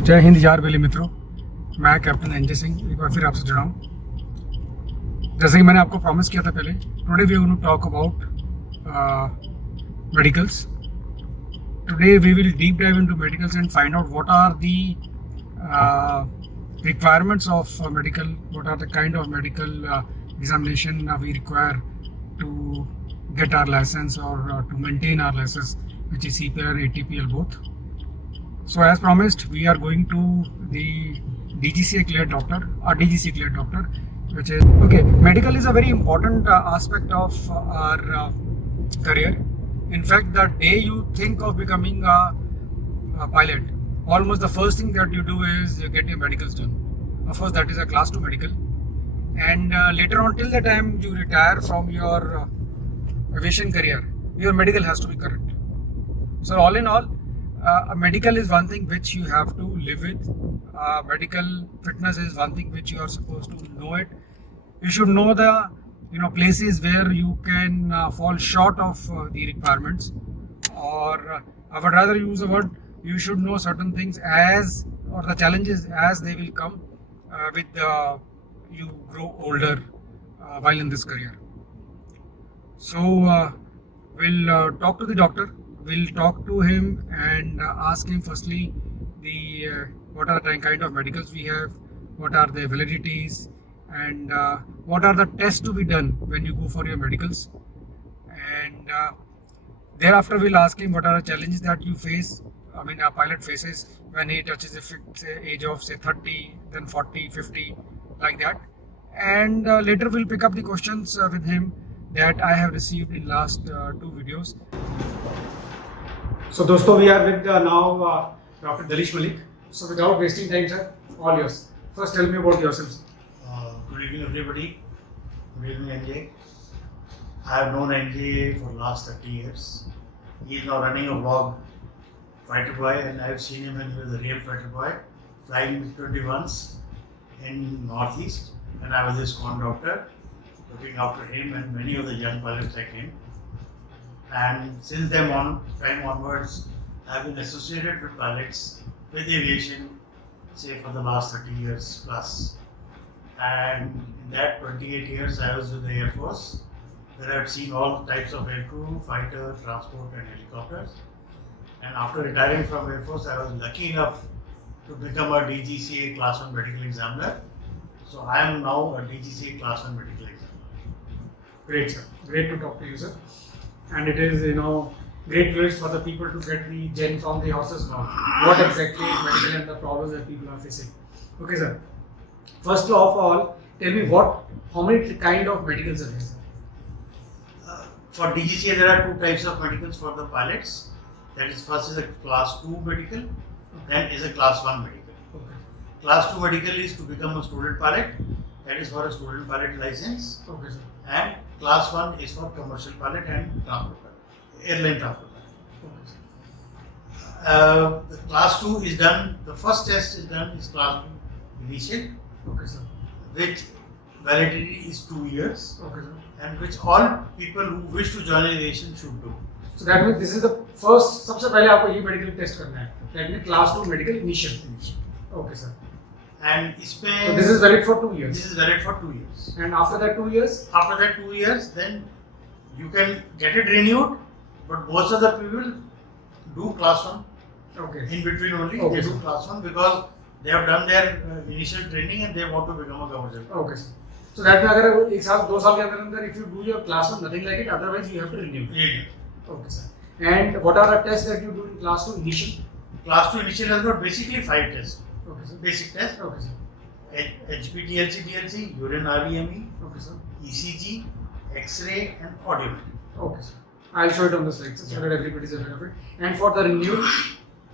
जय हिंद यार बेले मित्रों, मैं कैप्टन एनजे सिंह एक बार फिर आपसे जुड़ा हूँ। जैसे कि मैंने आपको प्रॉमिस किया था पहले, today we going to talk about medicals. Today we will deep dive into medicals and find out what are the requirements of medical, what are the kind of medical examination we require to get our license or to maintain our license, which is CPL and ATPL both. So as promised, we are going to the DGCA cleared doctor or DGC cleared doctor, which is okay. Medical is a very important aspect of our career. In fact, the day you think of becoming a pilot, almost the first thing that you do is you get your medicals done. Of course, that is a class 2 medical, and later on, till the time you retire from your aviation career, your medical has to be correct. So all in all, a medical is one thing which you have to live with. Medical fitness is one thing which you are supposed to know it. You should know the places where you can fall short of the requirements, or I would rather use the word, you should know certain things as, or the challenges as they will come with you grow older while in this career. So we'll talk to the doctor. We'll talk to him and ask him firstly the what are the kind of medicals we have, what are the validities, and what are the tests to be done when you go for your medicals. And thereafter we'll ask him what are the challenges that you face. I mean, a pilot faces when he touches the age of say 30, then 40, 50, like that. And later we'll pick up the questions with him that I have received in last 2 videos. So दोस्तों, we are with now Dr. Dalish Malik. So without wasting time, sir, all yours. First, tell me about yourself. Good evening, everybody. Good evening, NJ. I have known NJ for the last 30 years. He is now running a vlog, Fighter Boy, and I have seen him when he was a real Fighter Boy, flying 21s in Northeast, and I was his con-doctor, looking after him and many of the young pilots like him. And since then time onwards, I have been associated with pilots, with aviation, say for the last 30 years plus. And in that 28 years, I was with the Air Force, where I have seen all types of aircrew, fighter, transport, and helicopters. And after retiring from Air Force, I was lucky enough to become a DGCA Class 1 medical examiner. So I am now a DGCA Class 1 medical examiner. Great, sir. Great to talk to you, sir. And it is, great ways for the people to get the gen from the horses now. What exactly is medical and the problems that people are facing. Okay, sir. First of all, tell me how many kind of medicals are there, sir? For DGCA, there are 2 types of medicals for the pilots. That is, first is a Class 2 medical, then is a Class 1 medical. Okay. Class 2 medical is to become a student pilot. That is for a student pilot license. Okay, sir. And Class 1 is for commercial pilot and transport pilot, airline transport pilot. Okay, sir. The Class 2 is done, the first test is done is Class 2 initial, Okay, sir. which validity is 2 years, Okay, sir. and which all people who wish to join aviation should do. So that means this is the first. सबसे पहले आपको ये medical test करना है. That means class 2 medical initial. Okay, sir. And इसमें So this is valid for 2 years. This is valid for 2 years. And after that 2 years? After that 2 years, then you can get it renewed, but most of the people do Class 1. Okay. In between only, Okay, they do sir. Class 1 because they have done their initial training and they want to become a commercial. Okay, sir. So that means अगर 1 साल 2 साल के अंदर if you do your class 1, nothing like it, otherwise you have to renew. Renew. Okay, sir. And what are the tests that you do in class 2 initial? Class 2 initial has got basically 5 tests. Okay, sir. Basic test. Okay, sir. HPTLC, DLC, urine REME, Okay, sir. ECG, X-ray and audiometry. Okay, sir. I'll show it on the slide, sir, so that everybody is aware of it. And for the renewal?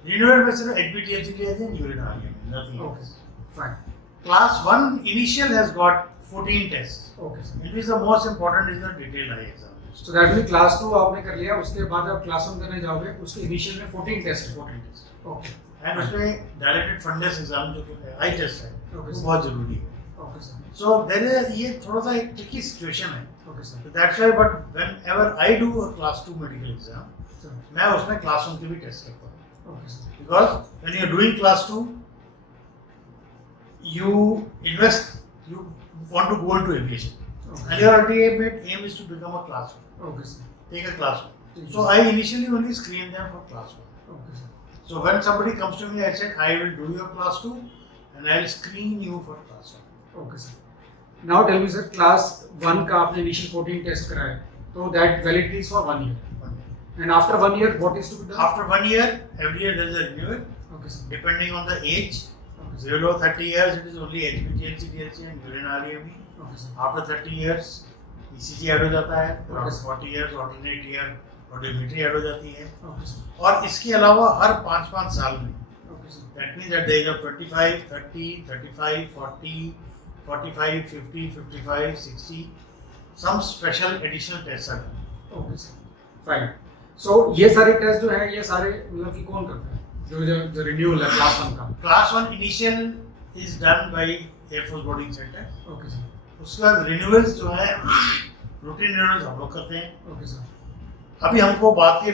Renewal means HPTLC, DLC and urine REME, nothing Okay, else. fine. Class 1 initial has got 14 tests. Okay, sir. In which the most important is the detailed eye examination. So that means class 2 आपने कर लिया, उसके बाद आप class 1 करने जाओगे, उसके initial में 14 टेस्ट है. 14 tests. Okay. And उसमें dilated fundus exam जो eye test है, Okay, वो sir. बहुत जरूरी है. Okay, sir. So there is ये थोड़ा सा एक tricky situation है. Okay, sir. So that's why, but whenever I do a class 2 medical exam, Sir. मैं उसमें class 1 के भी test करता हूँ. Okay, sir. Because when you are doing class 2, you invest, you want to go into aviation, Okay. and your ultimate aim is to become a class one. Okay, sir. Take a class one. Okay. So I initially only screen them for class one. Okay, sir. So when somebody comes to me, I said I will do your class two, and I will screen you for class one. Okay, sir. Now tell me, sir, class 1 का आपने initial 14 test कराया, तो that validity is for 1 year. And after 1 year, what is to be done? After 1 year, every year there is a renewal, Okay, sir. depending on the age. Okay, sir. Below 30 years, it is only HPTLC, TLC and urine RAB. Okay, sir. After 30 years, ECG add हो जाता है. Okay, After sir. 40 years, alternate year, audiometry add हो जाती है. Okay, sir. और इसके अलावा हर 5-5 साल में, Okay, sir. that means at the age of 25, 30, 35, 40, 45, 50, 55, 60, some special additional tests are done. Okay, sir. Fine. So ये सारे टेस्ट जो है, ये सारे मतलब कि कौन करता है? जो रिन्यूअल है क्लास 1 का. Class 1 initial is done by Air Force Boarding Center. Okay, sir. उसके बाद रिन्यूअल्स जो है रूटीन रिन्यूअल्स हम लोग करते हैं. Okay, sir. अभी हमको बात की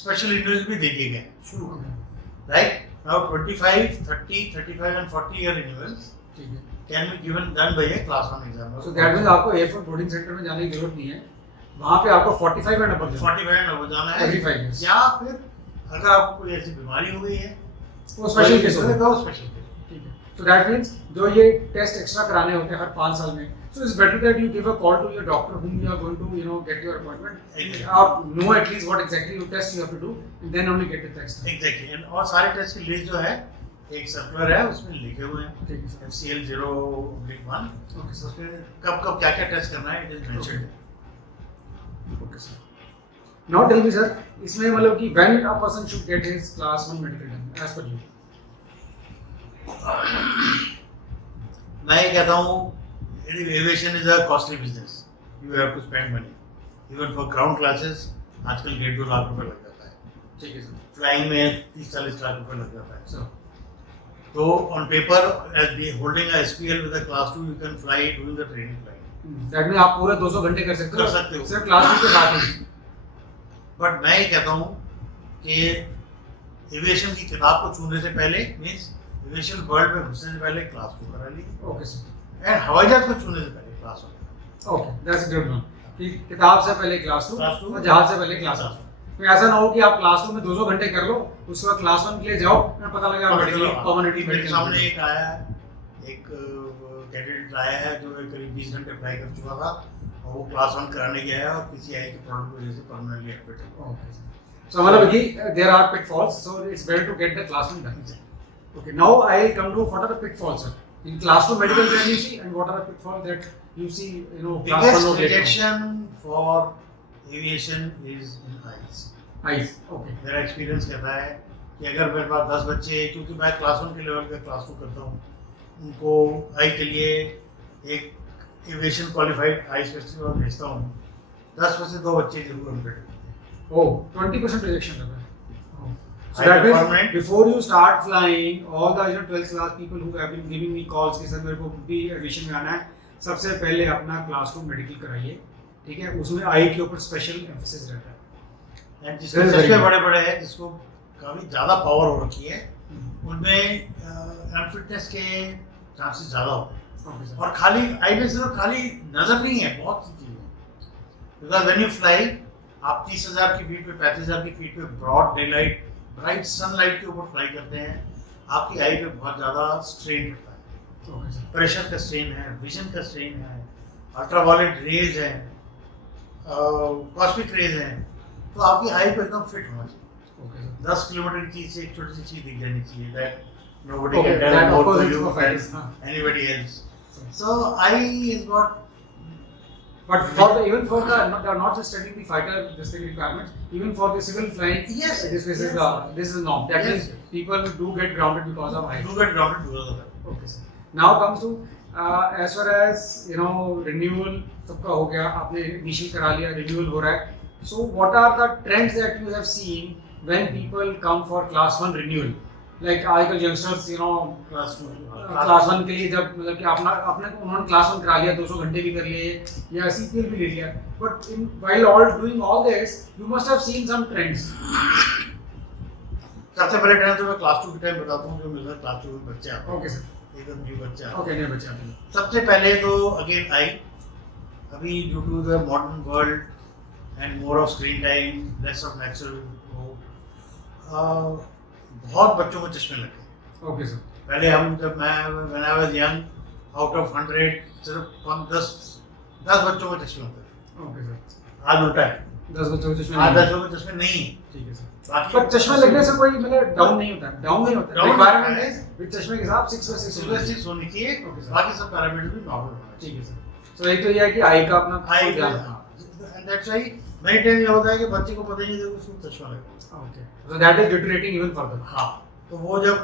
स्पेशल रिन्यूअल्स भी दे दिए गए हैं. शुरू हो गए. Right? Now 25, 30, 35 and 40 year renewals ठीक है. can be given done by a class 1 exam. So that means आपको एयरफोर्स बोर्डिंग सेंटर में जाने की जरूरत नहीं है. वहाँ पे आपको 45 एंड अबव 45 and above जाना है. Every 5 years. या फिर अगर आपको कोई ऐसी बीमारी हो गई है, वो स्पेशल केस होगा. तो स्पेशल केस. ठीक है. So that means जो ये टेस्ट एक्स्ट्रा कराने होते हैं हर 5 साल में, so it's better that you give a call to your doctor whom you are going to get your appointment, Exactly. or know at least what exactly you test you have to do, and then only get the test. Exactly. And और सारे test की list जो है एक circular है, उसमें लिखे हुए हैं. ठीक है सर. FCL 0/1. Okay sir. उसमें कब कब क्या क्या टेस्ट करना है, it is mentioned. Okay sir. Now tell me sir, इसमें मतलब कि when a person should get his class 1 medical done as per you? मैं ये कहता हूँ, aviation is a costly business. You have to spend money. Even for ground classes आजकल 1.5-2 लाख रुपए लग जाता है. ठीक है सर. फ्लाइंग में 30-40 लाख रुपए लग जाता है. सर. तो on paper as be holding a SPL with a class 2 you can fly doing the training flying. That mean आप पूरा 200 घंटे कर सकते हो. सर क्लास 2 के साथ ही. बट मैं ये कहता हूँ कि एविएशन की किताब को छूने से पहले, मीन्स एविएशन वर्ल्ड में घुसने से पहले क्लास 2 करा ली. Okay sir. एंड हवाई जहाज को छूने से पहले class 1. Okay, that's good one. कि किताब से पहले क्लास 2 Class 2 और जहाज से पहले क्लास 1. तो ऐसा ना हो कि आप क्लास 2 में 200 घंटे कर लो, उसके बाद क्लास 1 के लिए जाओ और पता लगा मेरे मेडिकल सामने एक आया है, एक कैंडिडेट आया है जो करीब 20 घंटे फ्लाई कर चुका था और वो क्लास 1 कराने गया है और किसी आई के प्रॉब्लम की वजह से परमानेंटली एडमिट है. ओके. So मतलब कि there are pitfalls, so it's better to get the class 1 done. Okay, now I'll come to what are the pitfalls, sir, in class 2 medical training you see, and what are the pitfalls that you see, class 1 Biggest or later? rejection for aviation is in eyes. Eyes. Okay. मेरा experience कहता है कि अगर मेरे पास 10 बच्चे, क्योंकि मैं class 1 के लेवल का क्लास 2 करता हूँ, उनको आई के लिए एक एविएशन क्वालिफाइड आई स्पेशलिस्ट और भेजता हूँ, 10 में से 2 बच्चे जरूर अनफिट होते हैं. Oh, 20% rejection level. Oh. So I that means department- before you start flying, all the 12th class people who have been giving me calls कि सर मेरे को भी एविएशन में आना है, सबसे पहले अपना क्लास 2 मेडिकल कराइए. ठीक है, उसमें आई के ऊपर स्पेशल एम्फेसिस रहता है. एंड जिसके चश्मे बड़े बड़े हैं, जिसको काफ़ी ज़्यादा पावर हो रखी है, उनमें अनफिटनेस के चांसेस ज़्यादा होते हैं. Okay, sir. और खाली आई में सिर्फ खाली नज़र नहीं है, बहुत सी चीज़ें हैं. बिकॉज व्हेन यू फ्लाई, आप 30,000 की फीट पे, 35,000 की फीट पे broad day light, bright sunlight के ऊपर फ्लाई करते हैं. आपकी आई पे बहुत ज़्यादा स्ट्रेन रहता है. Okay, sir. प्रेशर का स्ट्रेन है, विजन का स्ट्रेन है, अल्ट्रावायलेट रेज है, कॉस्मिक रेज है. तो आपकी आई पे एकदम फिट होना चाहिए. Okay, sir. 10 किलोमीटर की चीज़ से एक छोटी सी चीज़ दिख जानी चाहिए. That nobody Okay, can tell that of more course to is you for than fighters, huh? anybody else. Sir. So eye is what. But for the even for the not just studying the fighter this thing requirements, even for the civil flying, Yes, this is yes. this is norm. That Yes. means people do get grounded because of height. You get grounded because of that. Okay, sir. Now comes to as far as renewal सबका हो गया, आपने initial करा लिया, renewal हो रहा है. So what are the trends that you have seen when people come for class 1 renewal? Like आजकल youngsters Class 2. क्लास 1 के लिए जब मतलब कि अपने उन्होंने क्लास 1 करा लिया, 200 घंटे भी कर लिए या CPL भी ले लिया, but in while all doing all this you must have seen some trends. सबसे पहले टाइम तो मैं क्लास 2 के टाइम बताता हूँ जो मेरे क्लास 2 में बच्चे आते हैं. Okay, sir. एकदम न्यू बच्चा। ओके नहीं बच्चा आपने। सबसे पहले तो अगेन आई, अभी due to the modern world and more of screen time, less of natural, बहुत बच्चों को चश्मे लग गए। Okay sir. पहले हम जब मैं when I was young, out of 100 सिर्फ 10 बच्चों को चश्मे होते थे। Okay sir. आज उल्टा है, 10 बच्चों को चश्मे आज नहीं 10 लोगों को चश्मे नहीं है। ठीक है सर। बाकी पर चश्मा लगने से कोई मतलब डाउन नहीं होता है, डाउन नहीं होता Down रिक्वायरमेंट नहीं इज विद चश्मे के साथ 6 से 6 सिर्फ होनी चाहिए, Okay, sir. बाकी सब पैरामीटर भी नॉर्मल होना ठीक है सर। सो एक तो ये है कि आई का अपना चाहिए। ध्यान रखना। And that's why many time ये होता है कि बच्चे को पता ही नहीं था कि उसको चश्मा लगा। Okay so that is deteriorating even further. हाँ, तो वो जब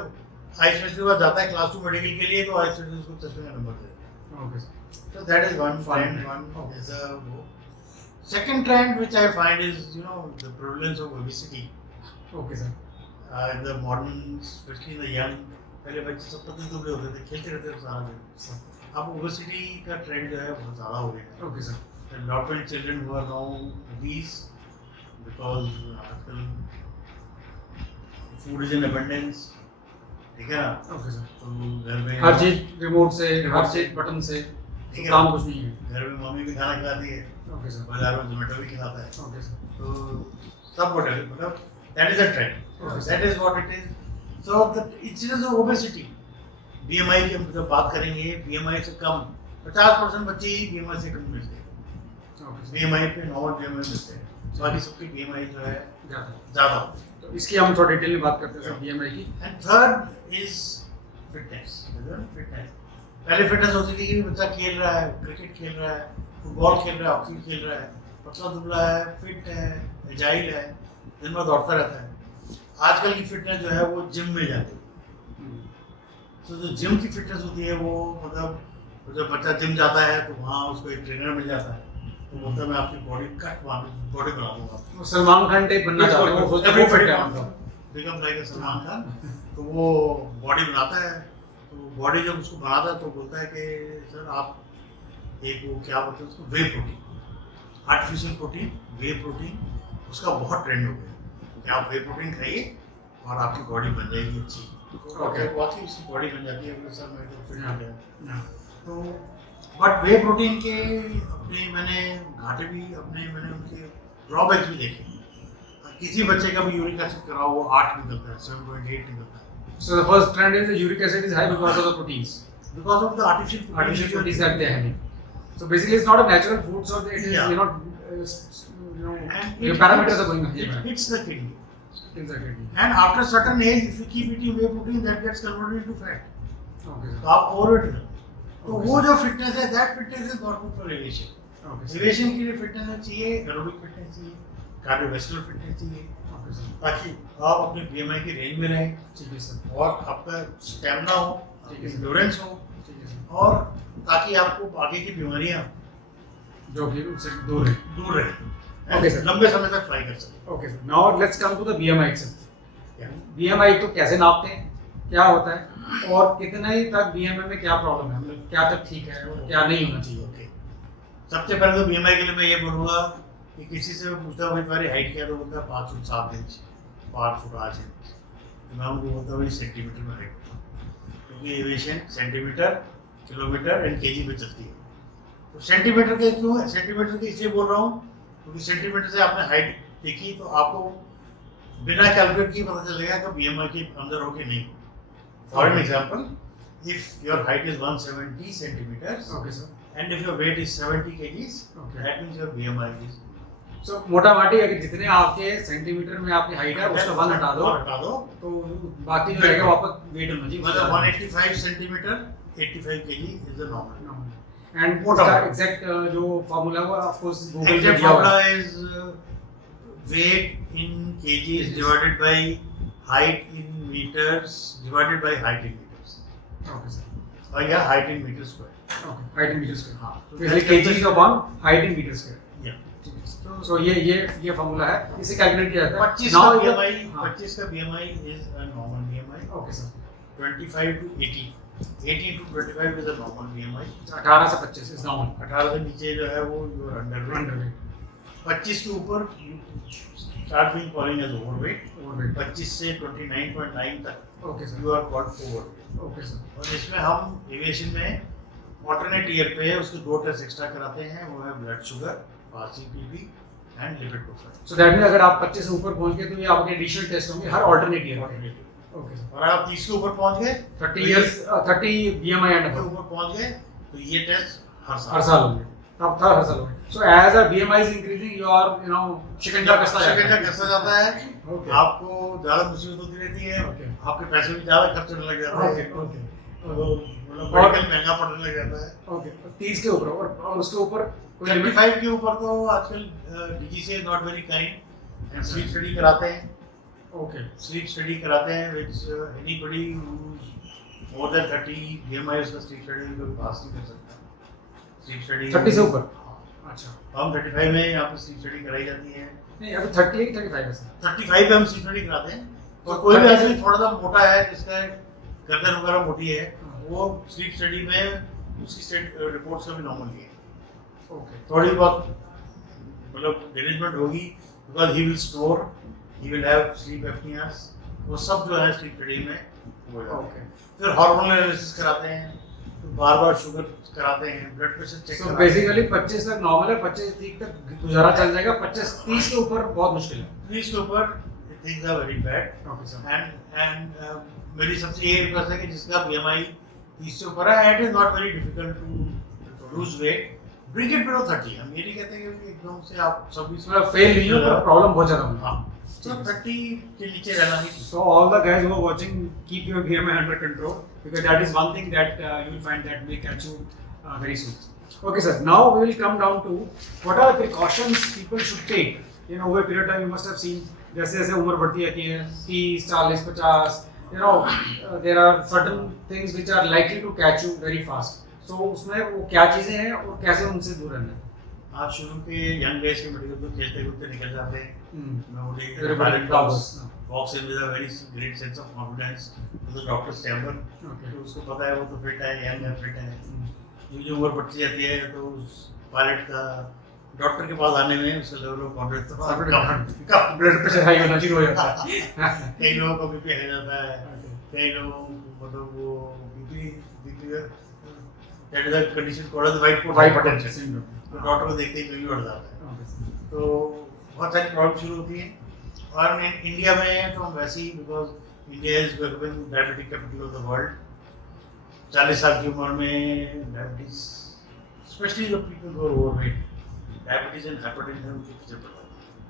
आई स्पेशलिस्ट के पास जाता है क्लास 2 मेडिकल के लिए, तो आई स्पेशलिस्ट को चश्मे का नंबर देता है। Okay sir. So that is one Fine. trend. One is a second trend which I find is the prevalence of obesity okay sir. in the modern, especially in the young. पहले बच्चे सब पतले दुबले होते थे, खेलते रहते थे सारा दिन। अब obesity का trend जो है बहुत ज़्यादा हो गया है। Okay sir. And lot many children who are now obese because आजकल food is in abundance, ठीक है ना? Okay sir. तो घर में हर चीज रिमोट से, हर चीज बटन से, ठीक है काम ना? कुछ नहीं है। घर में मम्मी भी खाना खिलाती है, ओके सर। बाजार में जोमेटो भी खिलाता है। Okay sir. तो सब whatever, मतलब that is a trend. Okay. That is what it is. So it's just obesity. BMI की हम जब बात करेंगे, BMI से कम 50% बच्चे ही BMI से कम मिलते हैं। Okay sir. BMI पे नॉर्मल BMI मिलते हैं, बाकी सबकी BMI जो है ज्यादा। ज़्यादा। तो इसकी हम थोड़ा डिटेल में बात करते हैं सर बीएमआई की। And third is fitness. Fitness पहले फिटनेस होती थी कि बच्चा खेल रहा है, क्रिकेट खेल रहा है, फुटबॉल खेल रहा है, हॉकी खेल रहा है, पतला दुबला है, फिट है, एजाइल है, दिन भर दौड़ता रहता है। आजकल की फिटनेस जो है वो जिम में जाती है। तो जो जिम की फिटनेस होती है वो मतलब जब बच्चा जिम जाता है तो वहाँ उसको एक ट्रेनर मिल जाता है, तो बोलता है मैं आपकी बॉडी बॉडी बना दूंगा। वो सलमान खान टाइप बनना चाहते हैं, वो सोचते हैं वो फिट है मतलब। Become like Salman Khan. तो वो बॉडी बनाता है, तो बॉडी जब उसको बनाता है तो बोलता है कि सर आप एक वो क्या बोलते हैं उसको, वे प्रोटीन, आर्टिफिशियल प्रोटीन, वे प्रोटीन, उसका बहुत ट्रेंड हो गया कि आप वे प्रोटीन खाइए और आपकी बॉडी बन जाएगी अच्छी। Okay. वाकई उसकी बॉडी बन जाती है, सर मैं तो फिट हो गया। हाँ। तो बट वे प्रोटीन के अपने मैंने घाटे भी मैंने उनके ड्रॉबैक्स भी देखे। किसी बच्चे का भी यूरिक एसिड कराओ वो 8 निकलता है, 7.8 निकलता है। So the first trend is the uric acid is high because of the proteins. Because of the artificial Proteins that they are having. So basically, it's not a natural food. So it is Yeah. And your parameters are going it high. hits the kidney. Exactly. And after certain age, if you keep eating whey protein, that gets converted into fat. Okay. तो आप overweight हो। तो Okay, वो sir. जो fitness है, that fitness is not good for aviation. Okay. Sir. Aviation के लिए fitness चाहिए, एरोबिक फिटनेस चाहिए, कार्डियोवैस्कुलर फिटनेस चाहिए, Okay, sir. ताकि आप अपने बीएमआई की रेंज में रहें ठीक है सर। और आपका स्टैमिना हो, ठीक है, sir. एंड्योरेंस हो, ठीक है सर। और ताकि आपको आगे की बीमारियां जो कि उससे दूर है। दूर रहें, Okay, sir. लंबे समय तक फ्लाई कर सकें। Okay, sir. Now let's come to the BMI itself. Yeah. BMI तो कैसे नापते हैं, क्या होता है और कितने तक BMI में क्या प्रॉब्लम है, मतलब क्या तक ठीक है और क्या नहीं होना चाहिए। ओके, सबसे पहले तो बीएमआई के लिए मैं ये बोलूँगा कि किसी से पूछता हूँ तुम्हारी हाइट क्या है, तो बोलता है 5 फुट 7 इंच, 5 फुट 8 इंच। तो मैं उनको बोलता हूँ सेंटीमीटर में हाइट, क्योंकि aviation centimetre, kilometre and KG में चलती है। तो सेंटीमीटर के क्यों, सेंटीमीटर के इसलिए बोल रहा हूँ क्योंकि सेंटीमीटर से आपने हाइट देखी तो आपको बिना कैलकुलेट किए पता चलेगा कि बीएमआई के अंदर हो कि नहीं। For an example, if your height is 170 centimetres okay sir. and if your weight is 70 kgs, Okay. that means your BMI is सो मोटा माटी अगर जितने आपके सेंटीमीटर में आपकी हाइट है उसका 1 हटा दो तो बाकी जो रहेगा वापस वेट होना चाहिए। मतलब 185 centimetre 85 kg is the normal. And मोटा उसका माटी। एग्जैक्ट जो फार्मूला है वो ऑफ कोर्स गूगल पे Exact दिया हुआ formula है। is weight in kgs divided by height in meters divided by height in meters. Okay sir. और या height in meter square. Okay, height in metre square. हाँ, तो इसलिए kgs upon height in metre square. Yeah. So ये formula है, इसे calculate किया जाता है। 25 Now का ये- BMI, हाँ। 25 का BMI is a normal BMI. Okay sir. 25 to 80. 80 to 25 is a normal BMI. 18 से 25 इज नॉर्मल। 18 से नीचे जो है वो योर अंडरवेट। अंडरवेट। 25 के ऊपर start being calling as overweight. Overweight. 25 से 29.9 तक okay sir, you are called comorbid. Okay sir, और इसमें हम एविएशन में ऑल्टरनेट ईयर पे उसके 2 टेस्ट एक्स्ट्रा कराते हैं, वो है blood sugar, fasting PP and lipid profile. So that mean अगर आप 25 से ऊपर पहुंच गए तो ये आपके एडिशनल टेस्ट होंगे हर ऑल्टरनेट ईयर में। ओके सर, और आप 30 के ऊपर पहुंच गए, 30 इयर्स 30 बीएमआई एंड के अबव ऊपर पहुंच गए तो ये टेस्ट हर हर साल साल होंगे, तब था हर साल होंगे। So as a BMI is increasing you are you know शिकंजा कसता शिकंजा है। कसता जाता है, ओके, आपको ज्यादा मुसीबत होती रहती है, ओके, आपके पैसे भी ज्यादा खर्च होने लग जाते ओके, हैं, ओके, तो मतलब मेडिकल महंगा पड़ने लग जाता है। ओके। 30 के ऊपर और उसके ऊपर कोई लिमिट? 35 के ऊपर तो आजकल डीजी से not very kind and sleep study कराते हैं, ओके, स्लीप स्टडी कराते हैं which anybody more than 30 BMI उसका स्लीप स्टडी को पास नहीं कर सकता। स्लीप स्टडी 30 से ऊपर? अच्छा, हम 35 में यहाँ पे स्लीप स्टडी कराई जाती है। नहीं अभी 30 है कि 35 है सर? 35 पे हम स्लीप स्टडी कराते हैं। तो तो कोई भी 30 आदमी थोड़ा सा मोटा है, जिसका गर्दन वगैरह मोटी है, वो स्लीप स्टडी में उसकी स्टेट रिपोर्ट्स का भी नॉर्मल ही है। ओके, थोड़ी बहुत मतलब मैनेजमेंट होगी, because he will store, he will have sleep apnoeas, वो सब जो है स्लीप स्टडी में हो जाता है। ओके। फिर हार्मोनल एनालिसिस कराते हैं, फिर बार-बार शुगर कराते हैं, ब्लड प्रेशर चेक सो कराते हैं। बेसिकली 25 तक नॉर्मल है, 25 तक गुजारा चल जाएगा, 25-30 के ऊपर बहुत मुश्किल है। प्लीज के ऊपर things are very bad okay sir, and मेरी सबसे ये रिक्वेस्ट है कि जिसका बीएमआई 30 से ऊपर है, it is not very difficult to lose weight, bring it below 30। हम ये नहीं कहते कि एकदम से आप 26 मतलब फेल नहीं हो पर प्रॉब्लम बहुत ज्यादा होगी। हाँ, तो 30 के नीचे रहना ही। So all the guys who are watching, keep your BMI under control because that is one thing that you will find that may catch you very soon. Okay, sir. Now we will come down to what are the precautions people should take. You know, over a period of time you must have seen जैसे जैसे उम्र बढ़ती जाती है 30, 40, 50. You know, there are certain things which are likely to catch you very fast. So उसमें वो क्या चीजें हैं और कैसे उनसे दूर रहना है? आप शुरू के यंग एज के मेडिकल तो खेलते कूदते निकल जाते हैं। Everybody loves. walks in with a very great sense of confidence to the doctor's chamber, Okay. तो उसको पता है वो तो फिट है, यंग है, फिट है। जो उम्र बढ़ती जाती है तो उस पायलट का डॉक्टर के पास आने में उसका level of confidence come, blood pressure high होना शुरू हो जाता है। कई लोगों को बीपी हाई जाता है, कई लोगों को मतलब वो BP that is a condition called white coat hypertension, तो डॉक्टर को देखते ही बीपी बढ़ जाता है। तो बहुत सारी प्रॉब्लम शुरू होती हैं। और इंडिया में तो वैसे ही, because India is becoming diabetic capital of the world, 40 साल की उम्र में diabetes, specially the people who are overweight, diabetes and hypertension की सबसे बड़ा।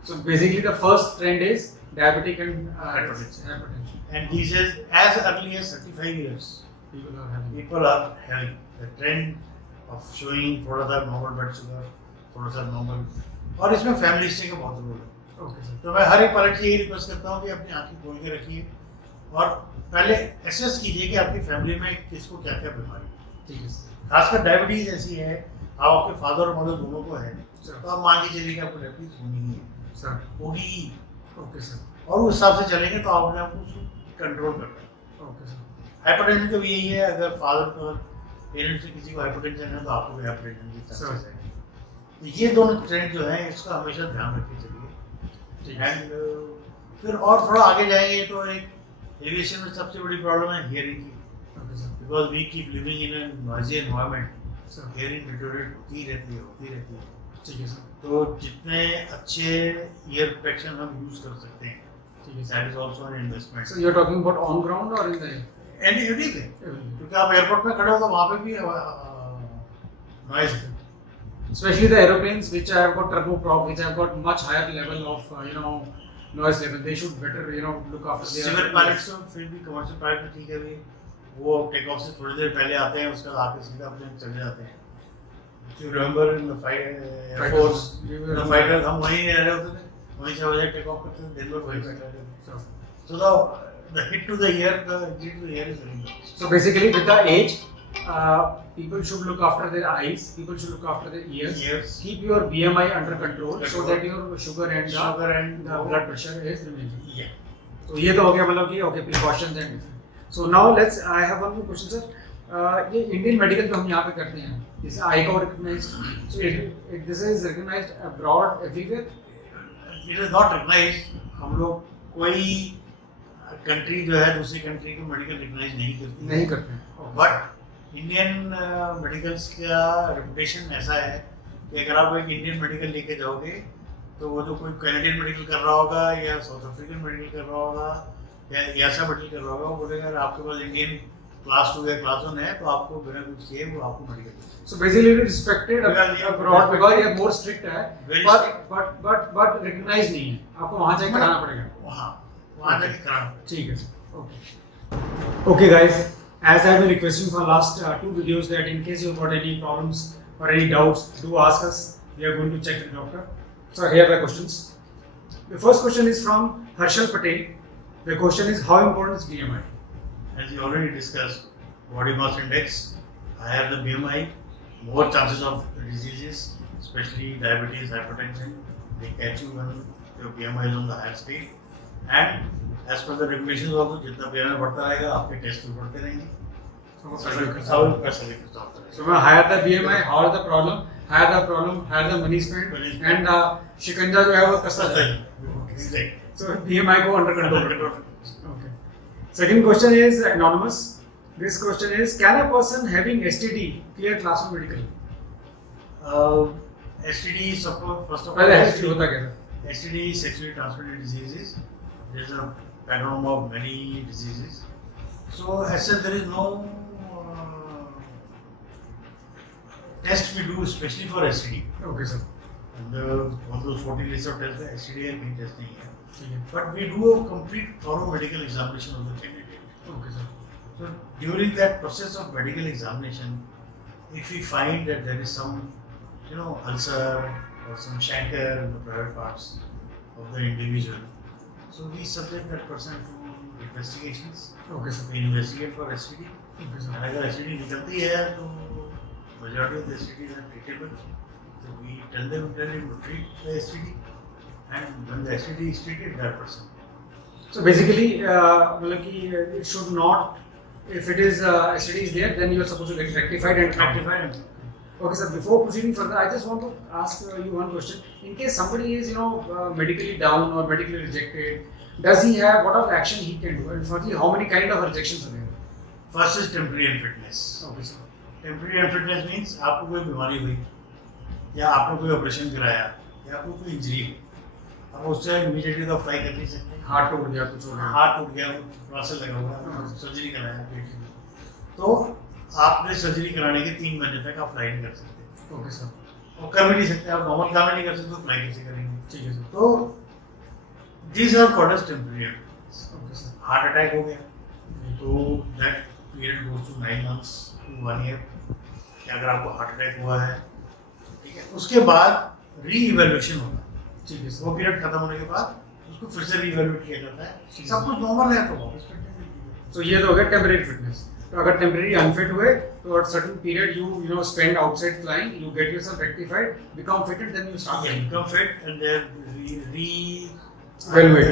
So basically the first trend is diabetic and Hypertension. hypertension. And he says as early as 35 years, people are having the trend of showing थोड़ा सा normal blood sugar, थोड़ा सा normal, और इसमें family history का बहुत रोल है। Okay, sir. तो मैं हर एक पायलट से यही रिक्वेस्ट करता हूँ कि अपनी आंखें खोल के रखिए और पहले एसेस कीजिए कि आपकी फैमिली में किसको क्या क्या बीमारी है। ठीक है सर। खासकर डायबिटीज ऐसी है, आप आपके फादर और मदर दोनों को है, सर। तो आप मान के चलिए कि आपको डायबिटीज होनी ही है, सर। होगी, ओके सर। और उस हिसाब से चलेंगे तो आपने आपको उसको कंट्रोल करना है। Okay sir. हाइपरटेंशन का भी यही है, अगर फादर और पेरेंट्स से किसी को हाइपरटेंशन है तो आपको भी हाइपरटेंशन की चांसेस है। तो ये दोनों ट्रेंड जो है इसका हमेशा ध्यान रखके चलिए। एंड फिर और थोड़ा आगे जाएंगे तो एक एविएशन में सबसे बड़ी प्रॉब्लम है हियरिंग की, okay sir. Because we keep living in a noisy environment, sir. Hearing deteriorate होती रहती है। ठीक है सर। तो जितने अच्छे ईयर प्रोटेक्शन हम यूज कर सकते हैं, ठीक है sir. That is also an investment. So you're talking about on ground or in the air? And everything, Everything. क्योंकि आप एयरपोर्ट में खड़े हो तो वहाँ पे भी नॉइज है। Especially the aeroplanes which have got turboprop, which have got much higher level of noise level. They should better look after their civil pilots तो फिर भी, कमर्शियल पायलट तो ठीक है भी, वो टेक ऑफ से थोड़ी देर पहले आते हैं, उसके बाद आके सीधा अपने चले जाते हैं। If you remember in the Air Force, the fighters, हम वहीं रह रहे होते थे, वहीं 6 बजे टेक ऑफ करते थे, दिन भर वहीं बैठे रहते थे। So the hit to the ear is very much. So basically with the age, people should look after their eyes, people should look after their ears. Yes. Keep your BMI under control so that your sugar and the blood pressure is remaining. Yeah. तो ये तो हो गया मतलब कि okay precautions and so now I have one more question sir. ये Indian medical जो हम यहाँ पे करते हैं, जैसे ICAO recognized, so this is recognized abroad everywhere. It is not recognized. हम लोग कोई कंट्री जो है दूसरी कंट्री को मेडिकल रिकॉग्नाइज नहीं करती नहीं करते। बट इंडियन मेडिकल्स का रेपुटेशन ऐसा है कि अगर आप एक इंडियन मेडिकल लेके जाओगे तो वो जो कोई कैनेडियन मेडिकल कर रहा होगा या साउथ अफ्रीकन मेडिकल कर रहा होगा या ऐसा मेडिकल कर रहा होगा, वो बोलेगा अगर आपके पास इंडियन क्लास 2 या क्लास 1 है तो आपको बिना कुछ किए वो आपको medical. So basically it is respected abroad because ये more strict है, Very but recognized नहीं है, आपको वहाँ जाके कराना पड़ेगा। वहाँ जाके कराना। ठीक है sir, okay. Okay guys, as I have been requesting for last 2 videos that in case you got any problems or any doubts, do ask us. We are going to check the doctor. So here are the questions. The first question is from Harshal Patel. The question is, how important is BMI? As we already discussed, body mass index, higher the BMI, more chances of diseases, especially diabetes, hypertension, they catch you when your BMI is on the higher stage. And as per the regulations also, जितना BMI बढ़ता रहेगा, आपके test भी बढ़ते रहेंगे। So when higher the BMI, higher the problem, higher the money spent, and शिकंजा जो है वो कसता जाएगा। So BMI को under control. Okay. Second question is anonymous. This question is, can a person having STD clear class 1 medical? STD suppose first of all, पहले STD होता क्या था? STD is sexually transmitted diseases. There is a panorama of many diseases. So as such there is no test we do especially for STD. Okay sir. And all those 40 lists of tests, STD है कहीं test नहीं है. ठीक है. But we do a complete thorough medical examination of the candidate. Okay sir. So during that process of medical examination, if we find that there is some, ulcer or some chancre in the private parts of the individual, so we subject that person to investigations. Okay sir. We investigate for STD. Okay sir. And अगर STD निकलती है तो majority of the STDs are treatable. So we tell him to treat the STD, and when the STD is treated, that person. So basically, मतलब कि it should not, if it is STD is there, then you are supposed to get rectified and Rectified. Okay sir, before proceeding further, I just want to ask you one question. In case somebody is medically down or medically rejected, does he have, what are the action he can do? And firstly, how many kind of rejections are there? First is temporary unfitness. Okay sir. Temporary unfitness means आपको कोई बीमारी हुई या आपने कोई operation कराया या आपको कोई इंजरी हुई, आप उससे इमीडिएटली तो अप्लाई कर नहीं सकते। हाथ टूट गया, कुछ हो गया, हाथ टूट गया, प्लास्टर लगा हुआ, सर्जरी कराया पेट की, तो आपने सर्जरी कराने के 3 महीने तक आप फ्लाई नहीं कर सकते। Okay sir. और कर भी नहीं सकते, आप नॉर्मल काम नहीं कर सकते तो फ्लाई कैसे करेंगे? ठीक है सर। तो these are called as temporary unfitness. Okay sir. Heart attack हो गया तो that period goes to 9 months to 1 year। अगर आपको हार्ट अटैक हुआ है, ठीक है, उसके बाद री इवेल्युएशन होता है। ठीक है सर। वो पीरियड खत्म होने के बाद उसको फिर से री इवेल्युएट किया जाता है, सब कुछ नॉर्मल है तो वापस फिटनेस। तो ये तो हो गया टेम्परेरी फिटनेस। तो अगर टेम्परेरी अनफिट हुए तो at certain period you spend outside flying, you get yourself rectified, become fitted, then you start Yeah, become fit and then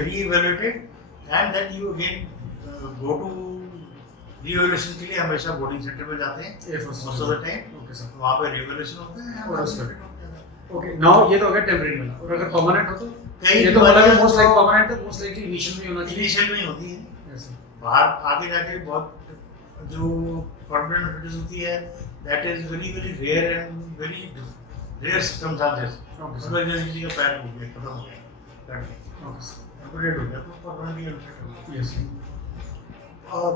re-evaluated, and then you again go to re-evaluation के लिए हमेशा boarding centre में जाते हैं most of the time। Okay sir. वहाँ पे re-evaluation होता है और उसका ओके नाउ ये तो हो गया टेम्परेरी वाला। और अगर परमानेंट हो तो कई ये तो बोला कि मोस्ट लाइक परमानेंट है, मोस्ट लाइकली इनिशियल में होना चाहिए। इनिशियल में होती है, ऐसे बाहर आगे जाके बहुत जो परमानेंट फिटनेस होती है that is very very rare and very rare circumstances. मतलब जैसे किसी का पैर टूट गया, खत्म हो गया, ओके सर। एम्पुटेड हो गया तो परमानेंटली अनफिट हो गया। यस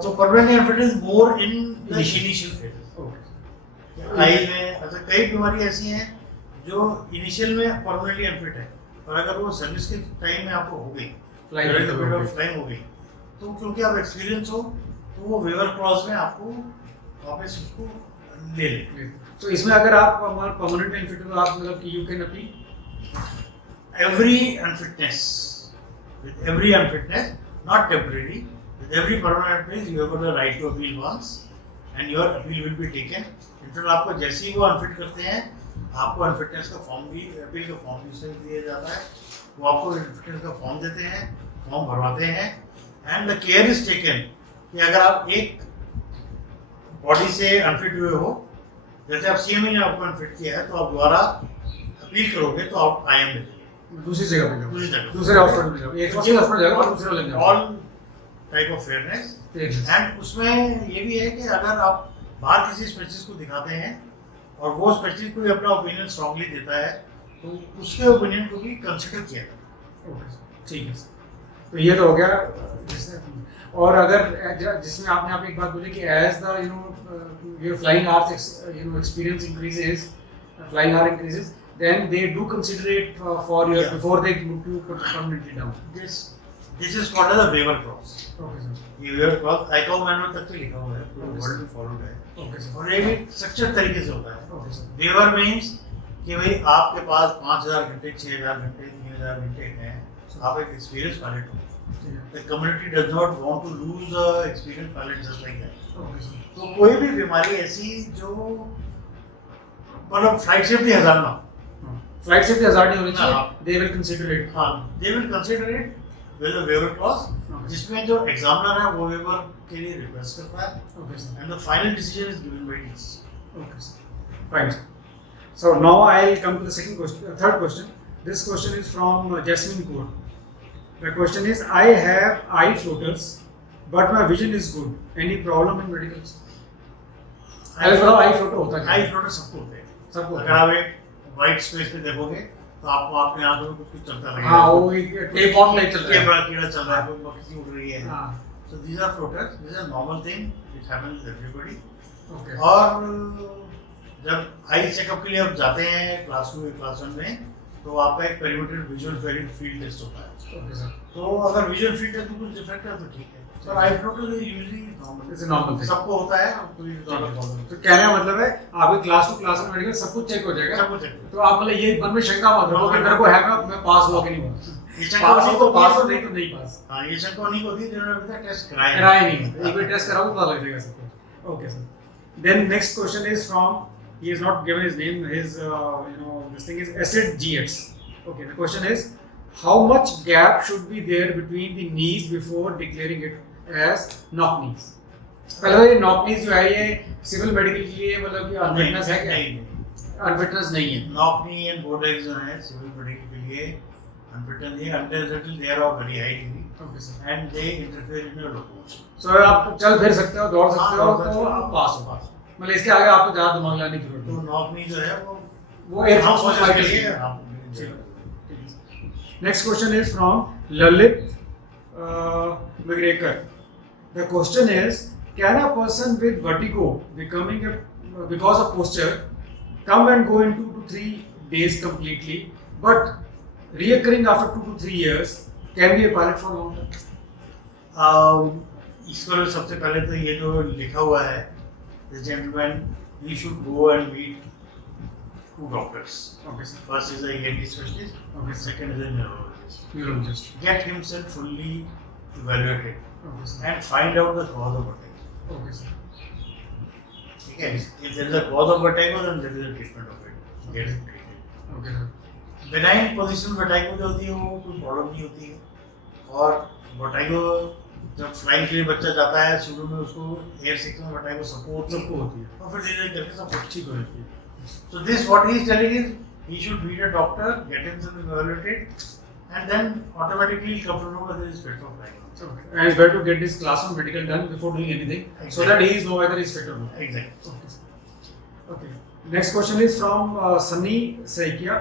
तो permanently unfit is more in the initial phase. Okay I में अच्छा कई बीमारी ऐसी हैं जो इनिशियल में परमानेंटली अनफिट है, और अगर वो सर्विस के टाइम में आपको हो गई, फ्लाइंग हो गई, तो क्योंकि आप एक्सपीरियंस हो तो वो वेवर क्लॉज में आपको वापस उसको ले ले। तो इसमें अगर आप परमानेंट अनफिट हो तो आप मतलब कि you can appeal every unfitness, with every unfitness, not temporary, with every permanent unfitness, you have got the right to appeal once, and your appeal will be taken. In fact, आपको जैसे ही वो unfit करते हैं, आपको unfitness का form भी, appeal का form भी उसमें दिया जाता है। वो आपको अनफिटनेस का फॉर्म देते हैं, फॉर्म भरवाते हैं, and the care is taken कि अगर आप एक बॉडी से अनफिट हुए हो, जैसे आप सीएमई ने आपको अनफिट किया है, तो आप दोबारा अपील करोगे तो आप आईएम मिलेंगे दूसरी जगह पे जाओ, दूसरी जगह, दूसरे हॉस्पिटल में जाओ, एक हॉस्पिटल जाओ और दूसरे वाले में जाओ। All type of fairness. Fairness. And उसमें ये भी है कि अगर आप बाहर किसी स्पेशलिस्ट को दिखाते हैं और वो स्पेशलिस्ट कोई अपना ओपिनियन स्ट्रांगली देता है तो उसके ओपिनियन को भी कंसिडर किया जाता ओके सर, ठीक है सर। तो ये तो हो गया जिसने, और अगर जिसमें आपने आप एक बात बोली कि as the your flying hours experience increases, flying hour increases, then they do consider it for your Yeah. before they move to permanently down. है। This is called as a waiver clause. Okay sir. ये waiver clause ICAO manual तक तो लिखा हुआ है, पूरे Okay, world sir. में followed है। Okay sir. और ये भी स्ट्रक्चर तरीके से होता है। Okay sir. वेवर मीन्स कि भाई आपके पास 5000 घंटे, 6000 घंटे, 3000 घंटे हैं, आप एक एक्सपीरियंस पायलट हो। ठीक है। The community does not want to lose a experienced pilot just like that. Okay sir. तो कोई भी बीमारी ऐसी जो मतलब फ्लाइट सेफ्टी हजार ना हो, Flight safety hazard नहीं होनी हाँ. चाहिए. They will consider it. हाँ, they will consider it with a waiver clause, Okay. जिसमें जो एग्जामिनर है वो वेवर के लिए रिक्वेस्ट करता है Okay sir. and the final decision is given by DCC. Okay sir. Fine sir. So now I'll come to the second question, third question. This question is from Jasmine Kaur. The question is, I have eye floaters, but my vision is good. Any problem in medicals? I floater होता है। आई floater सबको होते हैं। सबको अगर आप एक white space पे देखोगे तो आपको अपने आंखों में कुछ चलता लगेगा। हाँ, वो एक टेप ऑन लाइट चल रहा है। कीड़ा कीड़ा चल रहा है, कोई मक्खी उड़ रही है। हाँ, So these are floaters. This is a normal thing which happens with everybody. Okay. और जब आई चेकअप के लिए आप जाते हैं क्लास 2 या क्लास 1 में तो आपका एक पेरीमीटर विजुअल फील्ड टेस्ट होता है। Okay sir. तो अगर विजुअल फील्ड टेस्ट में कुछ डिफेक्ट है तो ठीक है। और eye floater is usually normal. It's a normal thing. सबको होता है, कोई ज्यादा प्रॉब्लम तो कहने का मतलब है आपके class two class one medical सब कुछ चेक हो जाएगा। सब कुछ check तो आप मतलब ये मन में शंका मत रखो कि मेरे को है मैं पास हुआ कि नहीं हुआ। ये शंका पास हो नहीं तो होती पास है। हो, नहीं तो नहीं पास। हाँ, ये शंका नहीं होती जिन्होंने अभी तक टेस्ट कराया कराया नहीं, एक बार टेस्ट कराओ पता लग जाएगा सबको। Okay sir. Then next question is from, he has not given his name, his this thing is acid gx. Okay, the question is, how much gap should be there between the knees before declaring it as knock knees? पहले तो ये knock knees जो है ये civil medical के लिए मतलब कि अनफिटनेस है क्या? नहीं, अनफिटनेस नहीं है। Knock knee and board legs जो हैं सिविल मेडिकल के लिए अनफिटनेस नहीं है until they are of very high degree okay sir. and they interfere in your locomotion. सो आप चल फिर सकते हो, दौड़ सकते हो, हाँ, तो आप पास हो। मतलब इसके आगे आपको ज़्यादा दिमाग लगाने की जरूरत तो नहीं। नॉक नी जो है वो एयरफोर्स में फौज फाइट के के लिए लिए। आप Next question is from Lalit McGregor. The question is, can a person with vertigo because of posture come and go in 2 to 3 days completely, but reoccurring after 2 to 3 years can be a pilot for long term? इस पर सबसे पहले तो ये जो लिखा हुआ है, the gentleman he should go and meet 2 doctors. Okay sir. First is a ENT specialist, Okay. second is a neurologist. Neurologist. Get himself fully evaluated Okay sir. and find out the cause of vertigo. Okay sir. ठीक है? If there is a cause of vertigo, then there is a treatment of it. Get it treated. Okay sir. Benign position vertigo जो होती है वो कोई problem नहीं होती है। और vertigo जब फ्लाइंग के लिए बच्चा जाता है शुरू में उसको एयर सिक्स में vertigo सपोर्ट सबको होती है। और फिर धीरे धीरे करके सब ठीक हो जाती है। So this what he is telling is he should meet a doctor, get himself evaluated, and then automatically come to know whether he is fit for flying. Okay. And it's better to get this class 1 medical done before doing anything, so that he is know whether he is fit or not. Exactly. Okay. sir. Okay. Next question is from Sunny Saikia.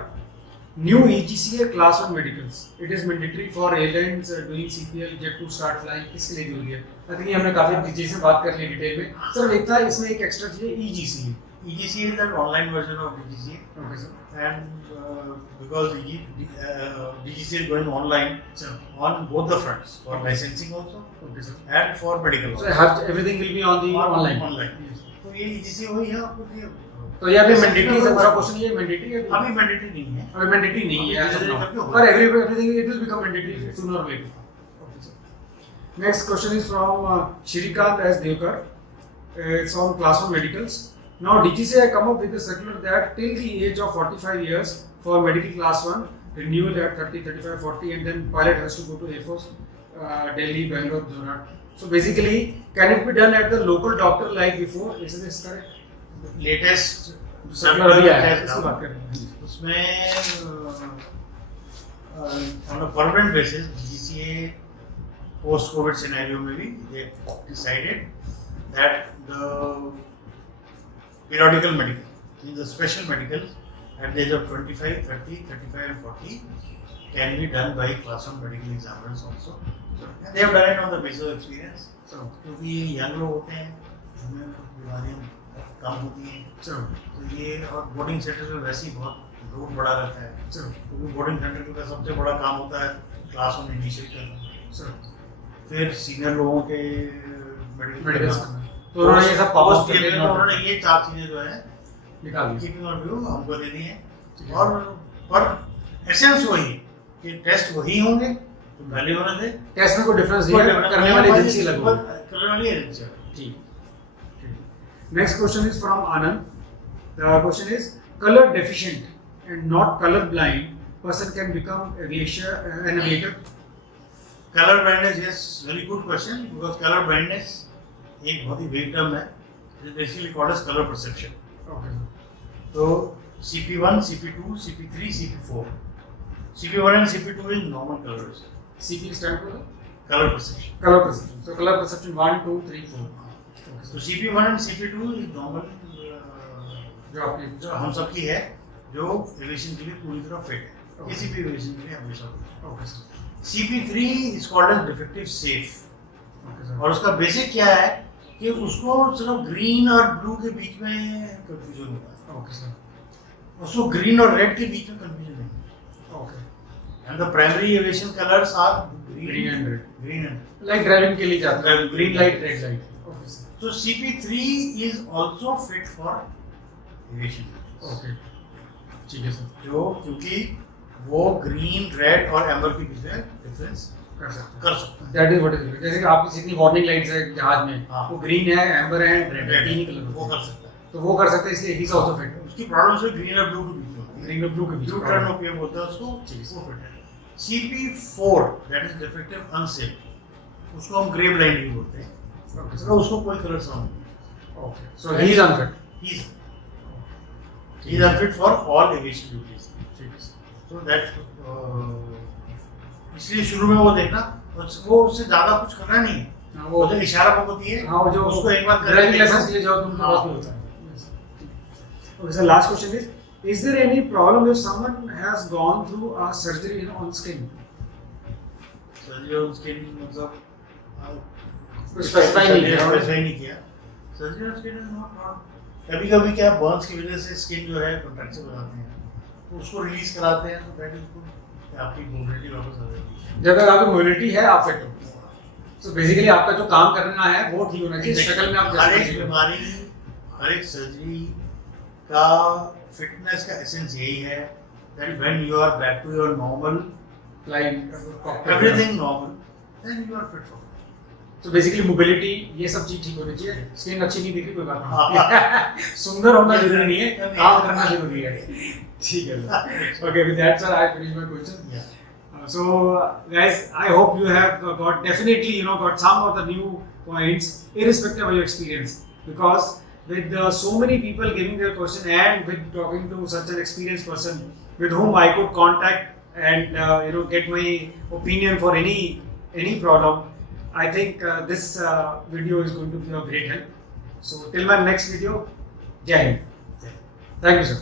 New EGCA class 1 medicals. It is mandatory for airlines doing CPL jet to start flying. किसके लिए जरूरी है? I think ये हमने काफी चीजें बात कर ली डिटेल में। सर एक था इसमें एक एक्स्ट्रा चीज है EGCA. EGC is an online version of DGC, Okay sir. and because DGC is going online Sir. on both the fronts for licensing also Okay sir. and for medical So also. everything will be on the online. Online. तो ये EGC वही है आपको ये तो ये अभी mandatory है। दूसरा क्वेश्चन ये मैंडेटरी है। अभी मैंडेटरी नहीं है। अभी मैंडेटरी नहीं है अभी as of धीरे-धीरे now. करके होगा। पर everything it will become mandatory sooner or later. Okay, sir. Next question is from Shrikant S. Devkar. It's on class 1 medicals. Now DGCA come up with a circular that till the age of 45 years for medical class 1, renewal at 30, 35, 40, and then pilot has to go to Air Force, Delhi, Bangalore, Jorhat. So basically, can it be done at the local doctor like before? Is this correct? Latest circular अभी आया है, इसकी बात कर रहे हैं। उसमें on a permanent basis DGCA post-COVID scenario में भी they decided that the periodical medical, means the special medical at the age of 25, 30, 35 and 40 can be done by class 1 medical examiners also. And they have done it on the basis of experience. क्योंकि young लोग होते हैं, उनमें बीमारियाँ कम होती हैं, तो ये और बोर्डिंग सेंटर में वैसे ही बहुत लोड बड़ा रहता है, क्योंकि बोर्डिंग सेंटर का सबसे बड़ा काम होता है क्लास 1 इनिशिएट करना, फिर सीनियर लोगों के मेडिकल तो उन्होंने ये सब कॉमर्स के लिए उन्होंने ये 4 चीजें जो है निकाल दी, कीपिंग और व्यू हमको दे दी हैं। और पर एसेंस वही कि टेस्ट वही होंगे तो पहले होने थे, टेस्ट में कोई डिफरेंस नहीं है, करने वाली एजेंसी अलग होगी। करने वाली एजेंसी ठीक। Next question is from Anand. The question is, color deficient and not color blind person can become an aviator? Colour blindness, yes, very good question, because color blindness एक बहुत ही वेग टर्म है, it is basically called as color perception. Okay. तो CP1, CP2, CP3, CP4. CP1 and CP2 is normal color vision. CP stand for Color perception. color perception. So color perception 1, 2, 3, 4. तो CP1 and CP2 is normal जो आपकी जो हम सब की है, जो एविएशन के लिए पूरी तरह फिट है, Okay. किसी भी एविएशन के लिए हमेशा fit है। Okay sir, CP3 is called as defective safe, okay sir, और उसका बेसिक क्या है कि उसको सिर्फ ग्रीन और ब्लू के बीच में कंफ्यूजन होता है, ओके सर, उसको ग्रीन और रेड के बीच में कंफ्यूजन नहीं है। Okay, and the primary aviation colours are green and red, green and like driving के लिए जाते हैं, Driving. Green light, red light. Okay sir, so CP3 is also fit for aviation, okay, ठीक है सर, जो क्योंकि वो ग्रीन, रेड और एम्बर के बीच में डिफरेंस कर सकते हैं। कर सकता है। दैट इज व्हाट इज, जैसे कि आपकी जितनी वार्निंग लाइट्स है जहाज में, हाँ। वो ग्रीन है, एम्बर है, रेड है, तीन ही कलर वो होते कर हैं, सकता है। तो वो कर सकते हैं, इसलिए ही इज आल्सो फिट। उसकी प्रॉब्लम सिर्फ ग्रीन और ब्लू के बीच में होती है। ग्रीन और ब्लू के बीच ब्लू में टर्न ओके बोलते हैं उसको, वो फिट है। CP4 that is defective unsafe, उसको हम ग्रे ब्लाइंड भी बोलते हैं, ओके तो सर, उसको कोई कलर साउंड नहीं। Okay, so he is unfit. He is unfit for all aviation duties. ठीक है सर, So that इसलिए शुरू में वो देखना, वो उससे ज्यादा कुछ करना नहीं है, हाँ, वो जो इशारा बुक होती है, हाँ, वो जो उसको एक बार ड्राइविंग लाइसेंस के लिए जाओ तो उनके हाँ। पास भी होता है। Okay sir, last question is there any problem if someone has gone through a surgery on skin? Surgery on skin मतलब स्पेसिफाई नहीं किया, स्पेसिफाई नहीं किया। Surgery on skin is not problem. कभी-कभी क्या बर्न्स की वजह से स्किन जो है कॉन्ट्रैक्शन हो जाते हैं, तो उसको रिलीज कराते हैं, तो दैट इज गुड, आपकी मोबिलिटी वापस आ जाती है। जब तक आपकी मोबिलिटी है आप फिट हो। सो बेसिकली आपका जो काम करना है वो ठीक होना चाहिए, शक्ल में आप हर एक जैसे बीमारी, हर एक सर्जरी का फिटनेस का एसेंस यही है that when you are back to your normal, flying everything normal, then you are fit for. तो बेसिकली मोबिलिटी ये सब चीज ठीक होनी चाहिए। स्किन अच्छी नहीं दिख रही कोई बात नहीं, सुंदर होना जरूरी नहीं है, काम करना जरूरी है। ठीक है, okay, with that sir I finish my question. So guys, I hope you have got definitely got some of the new points irrespective of your experience, because with so many people giving their question and with talking to such an experienced person with whom I could contact and get my opinion for any problem, I think this video is going to be a great help. So till my next video, Jai Hind. Thank you sir.